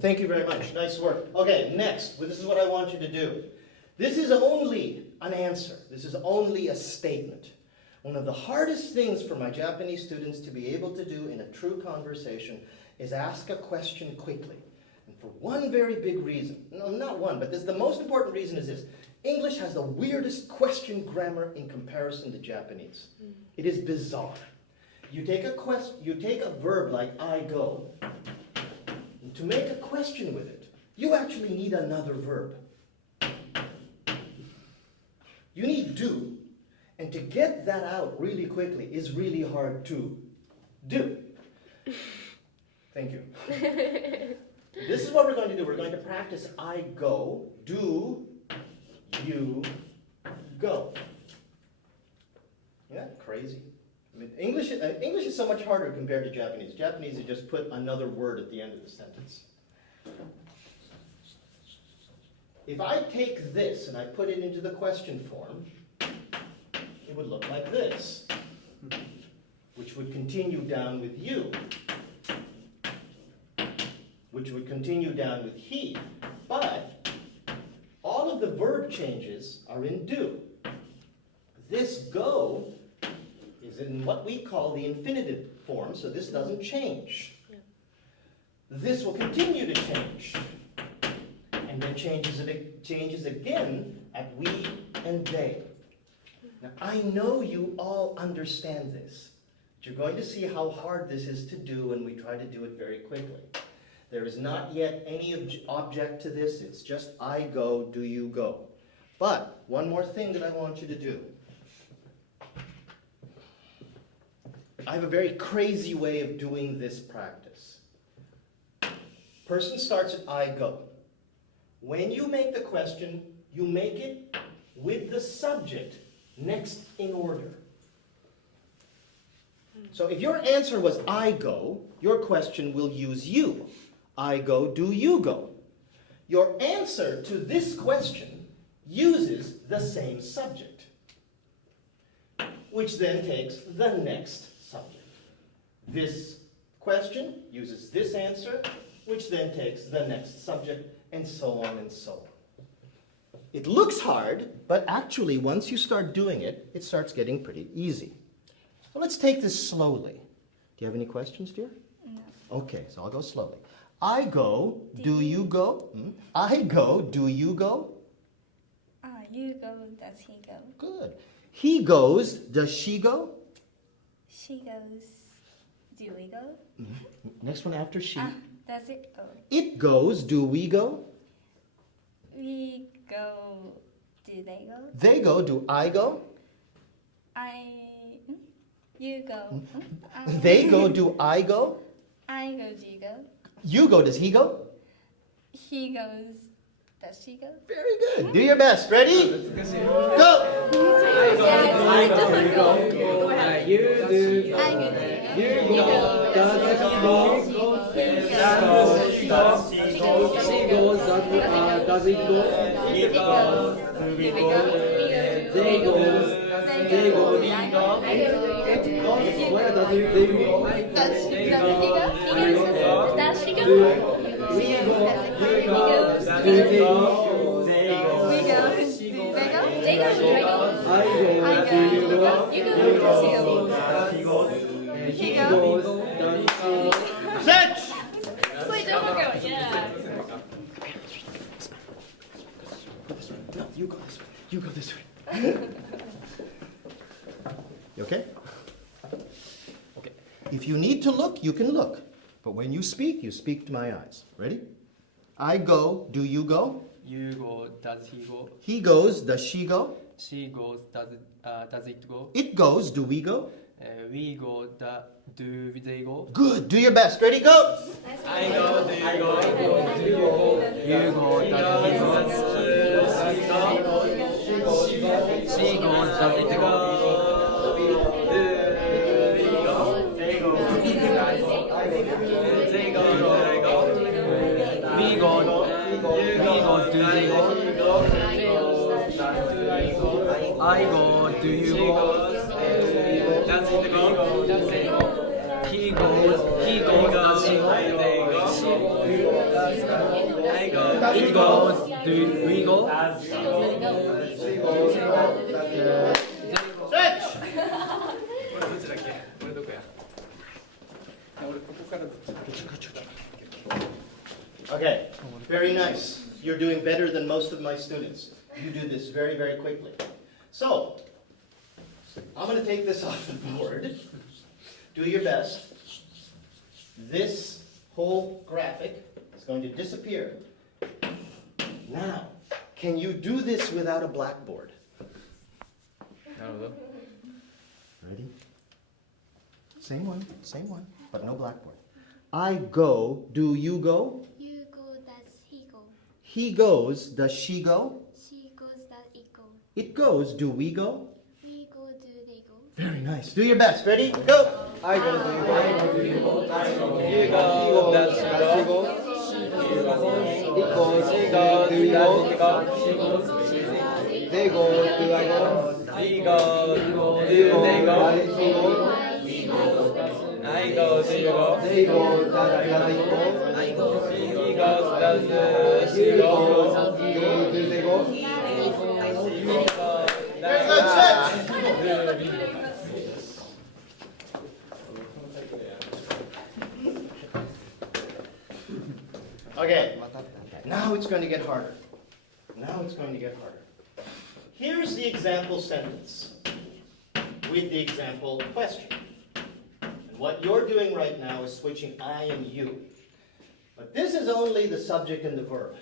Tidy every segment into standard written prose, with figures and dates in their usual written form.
Thank you very much. Nice work. Okay, next. This is what I want you to do. This is only an answer. This is only a statement. One of the hardest things for my Japanese students to be able to do in a true conversation is ask a question quickly. And for one very big reason. No, not one, but the most important reason is this. English has the weirdest question grammar in comparison to Japanese. It is bizarre. You take a verb like I go, and to make a question with it, you actually need another verb. You need do, and to get that out really quickly is really hard to do. Thank you. This is what we're going to do. We're going to practice I go, do, you, go. Yeah, crazy. I mean, English is so much harder compared to Japanese. Japanese, you just put another word at the end of the sentence. If I take this and I put it into the question form, it would look like this, which would continue down with you, which would continue down with he, but all of the verb changes are in do. This go is in what we call the infinitive form, so this doesn't change. Yeah. This will continue to change, and then changes again at we and they. Now, I know you all understand this, but you're going to see how hard this is to do when we try to do it very quickly. There is not yet any object to this. It's just I go, do you go. But one more thing that I want you to do. I have a very crazy way of doing this practice. Person starts at I go. When you make the question, you make it with the subject next in order. So if your answer was I go, your question will use you. I go, do you go? Your answer to this question uses the same subject, which then takes the next subject. This question uses this answer, which then takes the next subject, and so on and so on. It looks hard, but actually once you start doing it, it starts getting pretty easy. So let's take this slowly. Do you have any questions, dear? No. Okay, so I'll go slowly. I go, do you go? I go, do you go? You go, does he go? Good. He goes, does she go? She goes, do we go? Next one after she. Does it go? It goes, do we go? We go, do they go? They go, do I go? You go. They go, do I go? I go, do you go? You go, does he go? He goes, does she go? Very good. Do your best. Ready? Go! I go, you go. You do. You go. Does he go? She goes. She goes. Does it go? He goes. They go. They go. Where does they go? Does he go? Does she go? We go. You He go. goes. They go. We go. They go. They go. I go. Do you go? You go. Does he go? He goes. Does he go? Set! Wait, don't go. Yeah. No, you go this way. You go this way. You okay? Okay. If you need to look, you can look. But when you speak to my eyes. Ready? I go, do you go? You go, does he go? He goes, does she go? She goes, does it go? It goes, do we go? We go, do they go? Good. Do your best. Ready? Go! I go. Do you go? You go, does he go? She goes, does it go? We go, do they go? I go, do you go? Does it go? He goes, does she go? It goes. Do we go? Switch! Okay, very nice. You're doing better than most of my students. You do this very, very quickly. So, I'm going to take this off the board. Do your best. This whole graphic is going to disappear. Now, can you do this without a blackboard? Ready? Same one, but no blackboard. I go, do you go? You go, does he go? He goes, does she go? She goes, does it go? It goes, do we go? We go, do they go? Very nice. Do your best. Ready? Go! I go, do you go? You go. Does she go? It goes, do you go? They go, do I go? We go. Do you go? Does he go? I go. Do you go? They go, does it go? He goes. Does she You go? go, do they go? Very good. Switch! Okay. Now it's going to get harder. Here's the example sentence with the example question. And what you're doing right now is switching I and you. But this is only the subject and the verb.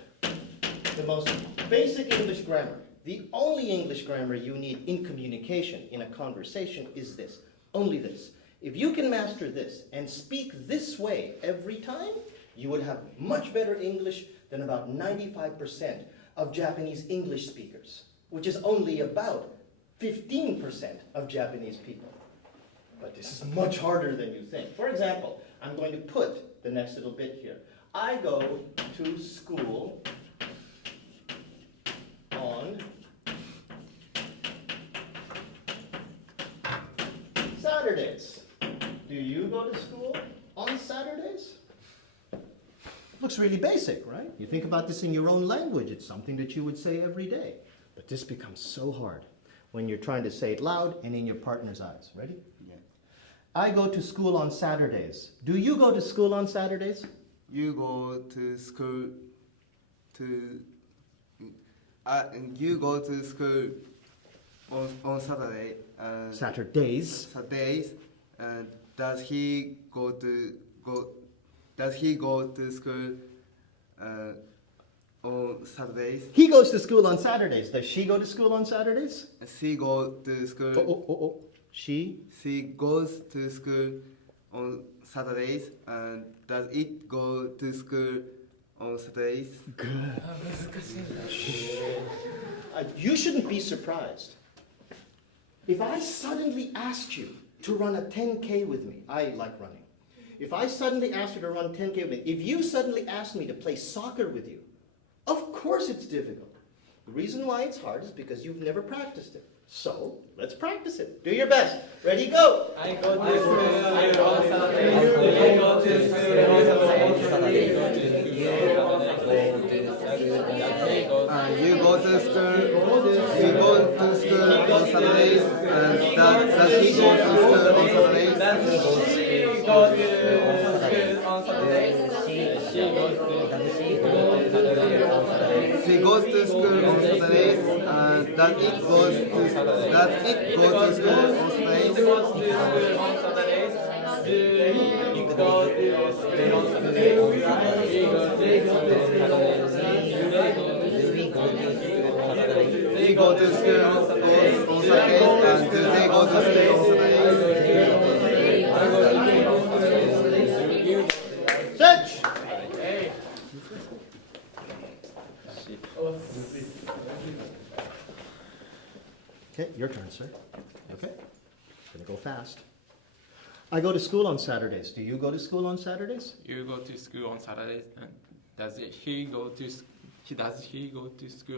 The most basic English grammar. The only English grammar you need in communication, in a conversation, is this. Only this. If you can master this and speak this way every time, you would have much better English than about 95% of Japanese English speakers, which is only about 15% of Japanese people. But this is much harder than you think. For example, I'm going to put the next little bit here. I go to school on Saturdays. Do you go to school on Saturdays? Looks really basic, right? You think about this in your own language. It's something that you would say every day. But this becomes so hard when you're trying to say it loud and in your partner's eyes. Ready? Yeah. I go to school on Saturdays. Do you go to school on Saturdays? You go to school you go to school on Saturday. Saturdays. Saturdays. And does he go to school on Saturdays? He goes to school on Saturdays. Does she go to school on Saturdays? She go to school. Oh. She? She goes to school on Saturdays. And does it go to school on Saturdays? Good. You shouldn't be surprised. If I suddenly asked you to run a 10K with me, I like running. If I suddenly asked you to run 10K with me, if you suddenly asked me to play soccer with you, of course it's difficult. The reason why it's hard is because you've never practiced it. So, let's practice it. Do your best. Ready, go! I go to school on Saturdays. Do you go to school on Saturdays? You go to school. You go to school on Saturdays. And does he go to school on Saturdays? She go to school on Saturdays. She goes to school on Saturdays. And does it go to school on Saturdays? She goes to school on Saturdays. Do you go to school on Saturdays? They go to school on Saturdays. And do they go to school on Saturdays? Search! Okay, your turn, sir. Okay, gonna go fast. I go to school on Saturdays. Do you go to school on Saturdays? You go to school on Saturdays, and does he go to school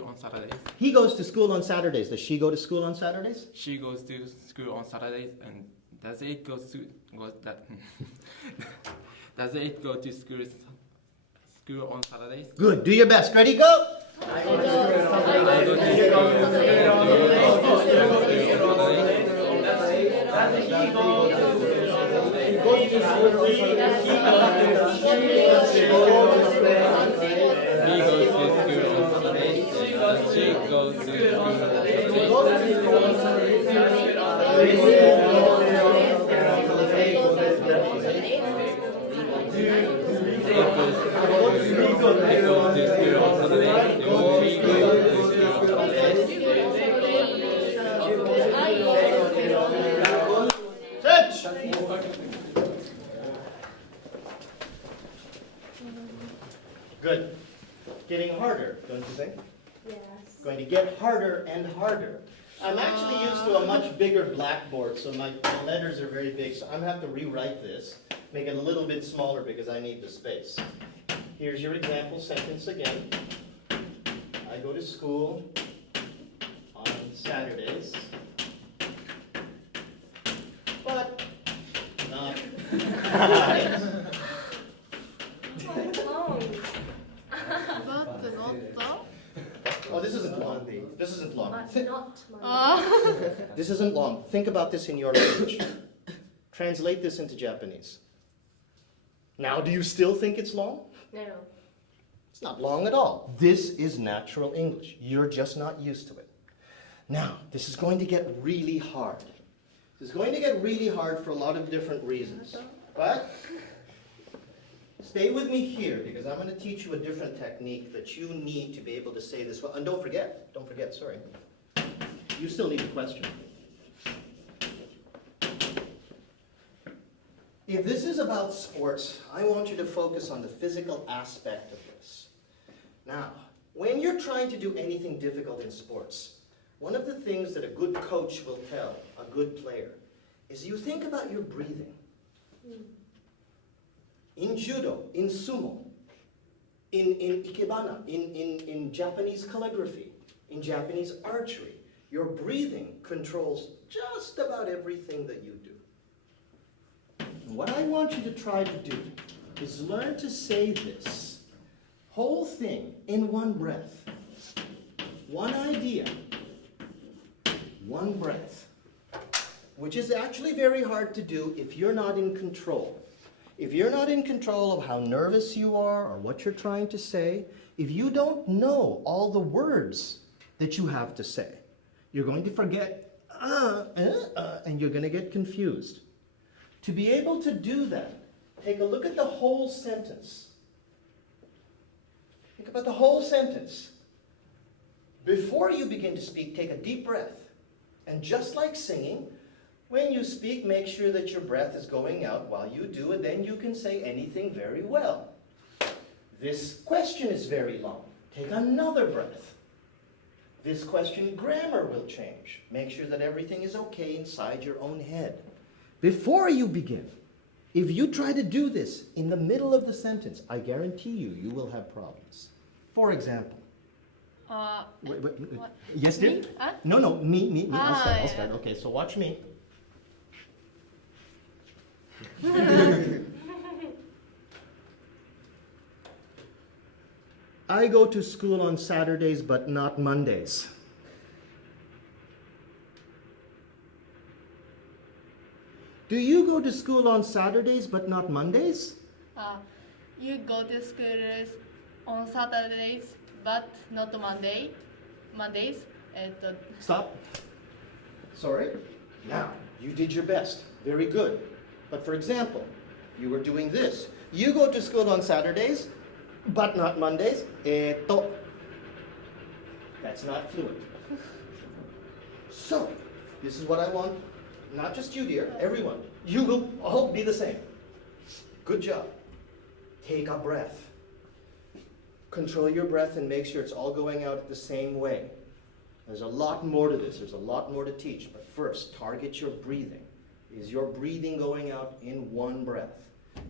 on Saturdays? He goes to school on Saturdays. Does she go to school on Saturdays? She goes to school on Saturdays, and does it go to school school on Saturdays. Good. Do your best. Ready? Go. I go to school on He goes to school on Saturdays. And she goes to school on Sit. Good. Getting harder, don't you think? Yes. Going to get harder and harder. I'm actually used to a much bigger blackboard, so my letters are very big, so I'm gonna have to rewrite this, make it a little bit smaller because I need the space. Here's your example sentence again. I go to school on Saturdays, but not Mondays. Oh, this isn't long. This isn't long. But not Monday. This isn't long. Think about this in your language. Translate this into Japanese. Now, do you still think it's long? No. It's not long at all. This is natural English. You're just not used to it. Now, this is going to get really hard. This is going to get really hard for a lot of different reasons. But stay with me here because I'm going to teach you a different technique that you need to be able to say this well. And don't forget, sorry. You still need a question. If this is about sports, I want you to focus on the physical aspect of this. Now, when you're trying to do anything difficult in sports, one of the things that a good coach will tell a good player is you think about your breathing. In judo, in sumo, in ikebana, in Japanese calligraphy, in Japanese archery, your breathing controls just about everything that you do. And what I want you to try to do is learn to say this whole thing in one breath. One idea, one breath, which is actually very hard to do if you're not in control. If you're not in control of how nervous you are or what you're trying to say, if you don't know all the words that you have to say, you're going to forget, and you're going to get confused. To be able to do that, take a look at the whole sentence. Think about the whole sentence. Before you begin to speak, take a deep breath. And just like singing, when you speak, make sure that your breath is going out while you do it, then you can say anything very well. This question is very long. Take another breath. This question grammar will change. Make sure that everything is okay inside your own head. Before you begin, if you try to do this in the middle of the sentence, I guarantee you will have problems. For example. Wait. What? Yes, dear? Me? Huh? No, me. I'll start. Yeah. Okay, so watch me. I go to school on Saturdays, but not Mondays. Do you go to school on Saturdays, but not Mondays? You go to school on Saturdays, but not Mondays. Stop. Sorry. Now, you did your best. Very good. But for example, you were doing this. You go to school on Saturdays, but not Mondays. That's not fluent. So, this is what I want. Not just you, dear. Everyone. You will all be the same. Good job. Take a breath. Control your breath and make sure it's all going out the same way. There's a lot more to this. There's a lot more to teach. But first, target your breathing. Is your breathing going out in one breath?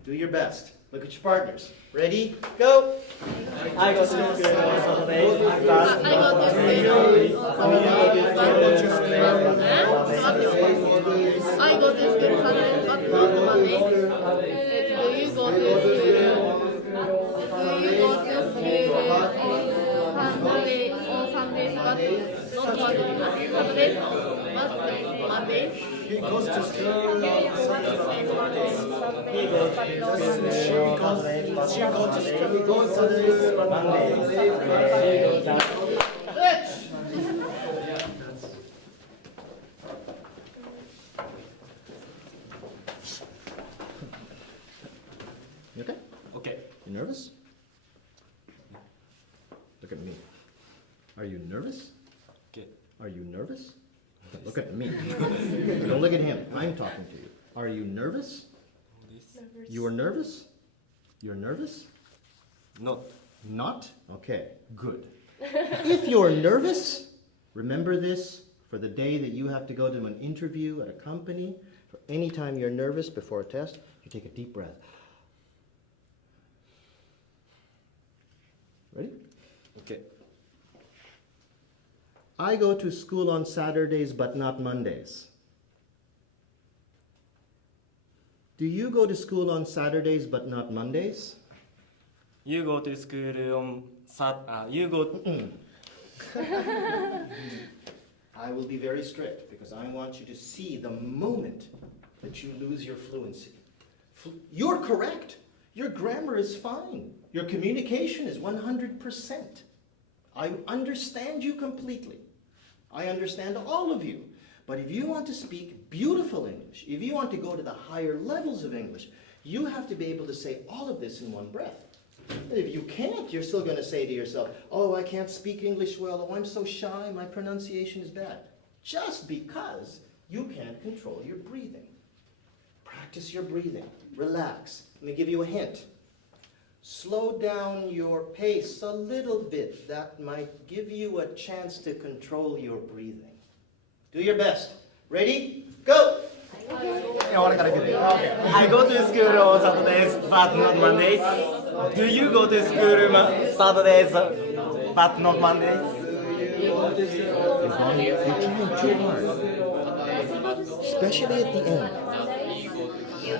Do your best. Look at your partners. Ready? Go! I go to school on Saturdays, but I go to school on Saturdays, but not Monday. Do you go to school? He goes to school Saturday. He goes to You okay? Okay. You nervous? Look at me. Are you nervous? Okay. Are you nervous? Look at me. Don't look at him. I'm talking to you. Are you nervous? You are nervous? You're nervous? Not. Not? Okay, good. If you're nervous, remember this for the day that you have to go to an interview at a company. For any time you're nervous before a test, you take a deep breath. Ready? Okay. I go to school on Saturdays but not Mondays. Do you go to school on Saturdays but not Mondays? You go to school on you go. I will be very strict because I want you to see the moment that you lose your fluency. You're correct. Your grammar is fine. Your communication is 100%. I understand you completely. I understand all of you. But if you want to speak beautiful English, if you want to go to the higher levels of English, you have to be able to say all of this in one breath. And if you can't, you're still going to say to yourself, oh, I can't speak English well, oh, I'm so shy, my pronunciation is bad. Just because you can't control your breathing. Practice your breathing. Relax. Let me give you a hint. Slow down your pace a little bit. That might give you a chance to control your breathing. Do your best. Ready? Go! I go to school on Saturdays but not Mondays. Do you go to school Saturdays but not Mondays? You're trying too hard. Especially at the end.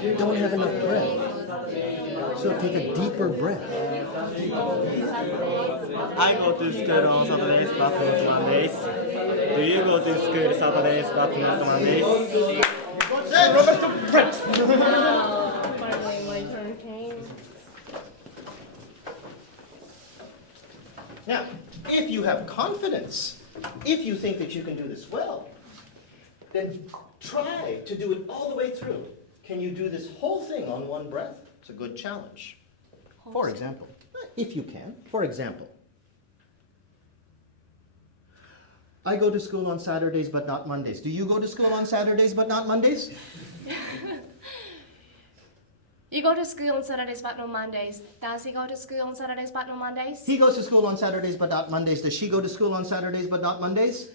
You don't have enough breath. So take a deeper breath. I go to school on Saturdays but not Mondays. Do you go to school Saturdays but not Mondays? Finally, my turn came. Now, if you have confidence, if you think that you can do this well, then try to do it all the way through. Can you do this whole thing on one breath? It's a good challenge. For example, if you can, for example, I go to school on Saturdays but not Mondays. Do you go to school on Saturdays but not Mondays? You go to school on Saturdays but no Mondays. Does he go to school on Saturdays but no Mondays? He goes to school on Saturdays but not Mondays. Does she go to school on Saturdays but not Mondays?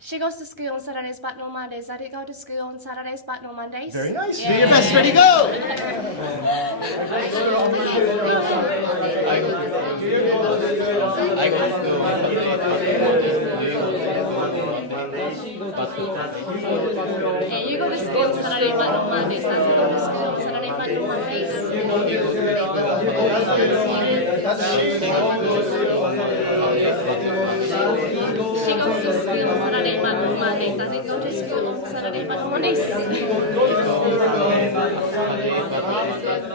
She goes to school on Saturdays but no Mondays. Does he go to school on Saturdays but no Mondays? Very nice. Yeah. Do your best. Ready, go! Yeah, you go to school on Saturday but no Mondays. Does he go to school on Saturday but no Mondays? She goes to school on Saturday but no Mondays. Does he go to school on Saturday but no Mondays?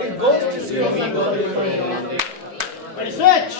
It goes to school. Ready, switch!